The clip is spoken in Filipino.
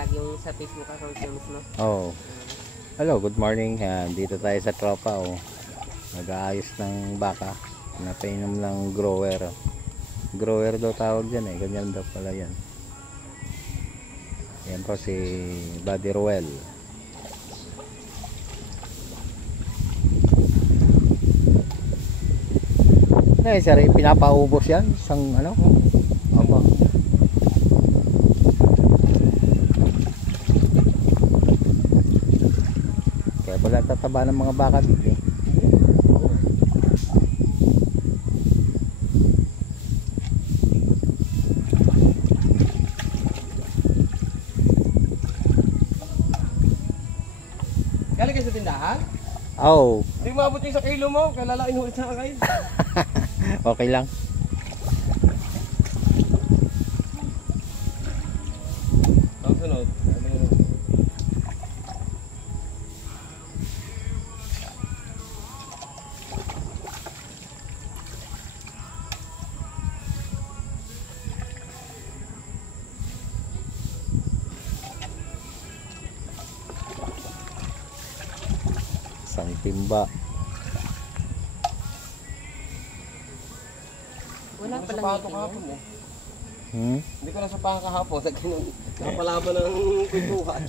vlog yung sa Facebook account niyo mismo? Oh. Hello, good morning. Dito tayo sa tropa. Oh. Nag-aayos ng baka. Napainom lang grower. Grower daw tawag dyan eh. Ganyan daw pala yan. Yan po si Buddy Ruel. Sir, pinapaubos yan isang ano? Aba. Kaya wala tataba ng mga baka dito eh. Galing kayo sa tindahan? Oh. Hindi maabot yung sa kilo mo, kaya lalaking ulit sa akin. Okay lang. Ang sunod. Isang timba. Wala Hindi ko palang nasapato meeting kahapon yan. eh. Hindi ko nasapahan kahapon. Nakapalaban ng kwentuhan.